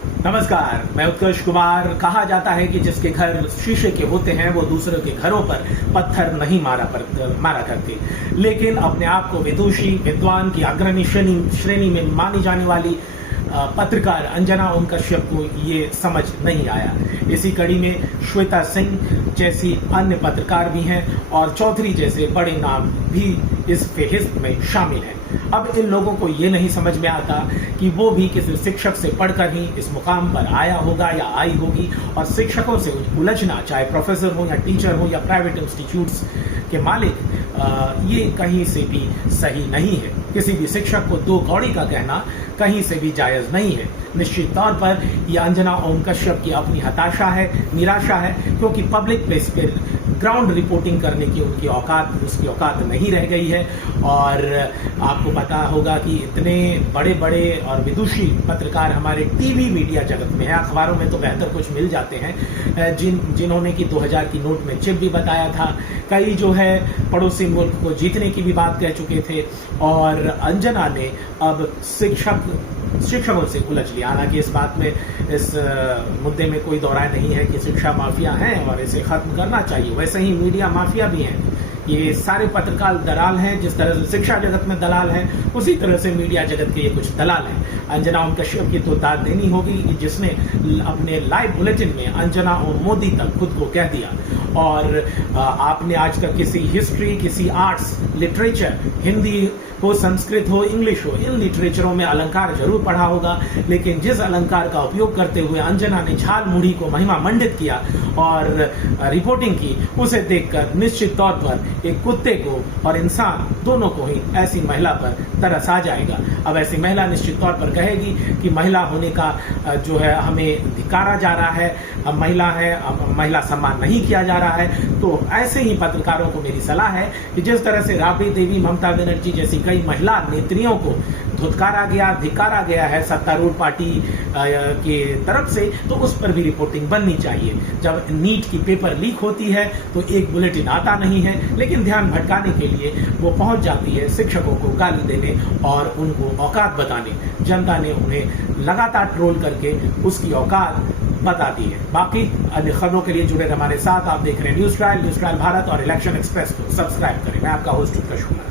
नमस्कार, मैं उत्कर्ष कुमार। कहा जाता है कि जिसके घर शीशे के होते हैं वो दूसरों के घरों पर पत्थर नहीं मारा करते, लेकिन अपने आप को विदुषी विद्वान की अग्रणी श्रेणी में मानी जाने वाली पत्रकार अंजना ओम कश्यप को ये समझ नहीं आया। इसी कड़ी में श्वेता सिंह जैसी अन्य पत्रकार भी हैं और चौधरी जैसे बड़े नाम भी इस फेहरिस्त में शामिल हैं। अब इन लोगों को ये नहीं समझ में आता कि वो भी किसी शिक्षक से पढ़कर ही इस मुकाम पर आया होगा या आई होगी, और शिक्षकों से उलझना, चाहे प्रोफेसर हो या टीचर हो या प्राइवेट इंस्टीट्यूट्स के मालिक, ये कहीं से भी सही नहीं है। किसी भी शिक्षक को दो कौड़ी का कहना कहीं से भी जायज नहीं है। निश्चित तौर पर यह अंजना ओम कश्यप की अपनी हताशा है, निराशा है, क्योंकि पब्लिक प्लेस पर ग्राउंड रिपोर्टिंग करने की उसकी औकात नहीं रह गई है। और आपको पता होगा कि इतने बड़े बड़े और विदुषी पत्रकार हमारे टीवी मीडिया जगत में है, अखबारों में तो बेहतर कुछ मिल जाते हैं, जिन्होंने कि 2000 की नोट में चिप भी बताया था, कई जो है पड़ोसी मुल्क को जीतने की भी बात कह चुके थे। और अंजना ने अब शिक्षकों से उलझ लिया। हालांकि इस बात में, इस मुद्दे में कोई दो राय नहीं है कि शिक्षा माफिया हैं और इसे खत्म करना चाहिए। वैसे ही मीडिया माफिया भी हैं। ये सारे पत्रकार दलाल हैं। जिस तरह से शिक्षा जगत में दलाल हैं, उसी तरह से मीडिया जगत के ये कुछ दलाल हैं। अंजना ओम कश्यप की तो दाद देनी होगी कि जिसने अपने लाइव बुलेटिन में अंजना और मोदी तक खुद को कह दिया। और आपने आज तक किसी हिस्ट्री, किसी आर्ट्स, लिटरेचर, हिंदी हो, संस्कृत हो, इंग्लिश हो, इन लिटरेचरों में अलंकार जरूर पढ़ा होगा, लेकिन जिस अलंकार का उपयोग करते हुए अंजना ने झाल मुढ़ी को महिमा मंडित किया और रिपोर्टिंग की, उसे देखकर निश्चित तौर पर एक कुत्ते को और इंसान दोनों को ही ऐसी महिला पर तरस आ जाएगा। अब ऐसी महिला निश्चित तौर पर कहेगी कि महिला होने का जो है हमें धिक्कारा जा रहा है, हम महिला है, महिला सम्मान नहीं किया जा रहा है। तो ऐसे ही पत्रकारों को मेरी सलाह है कि जिस तरह से राबड़ी देवी, ममता बनर्जी जैसी कई महिला नेत्रियों को धिक्कारा गया है सत्तारूढ़ पार्टी की तरफ से, तो उस पर भी रिपोर्टिंग बननी चाहिए। जब नीट की पेपर लीक होती है तो एक बुलेटिन आता नहीं है, लेकिन ध्यान भटकाने के लिए वो पहुंच जाती है शिक्षकों को गाली देने और उनको औकात बताने। जनता ने उन्हें लगातार ट्रोल करके उसकी औकात बता दी है। बाकी अन्य खबरों के लिए जुड़े हमारे साथ। आप देख रहे हैं न्यूज ट्रायल भारत और इलेक्शन एक्सप्रेस को सब्सक्राइब करें। मैं आपका होस्ट उत्कर्ष कुमार।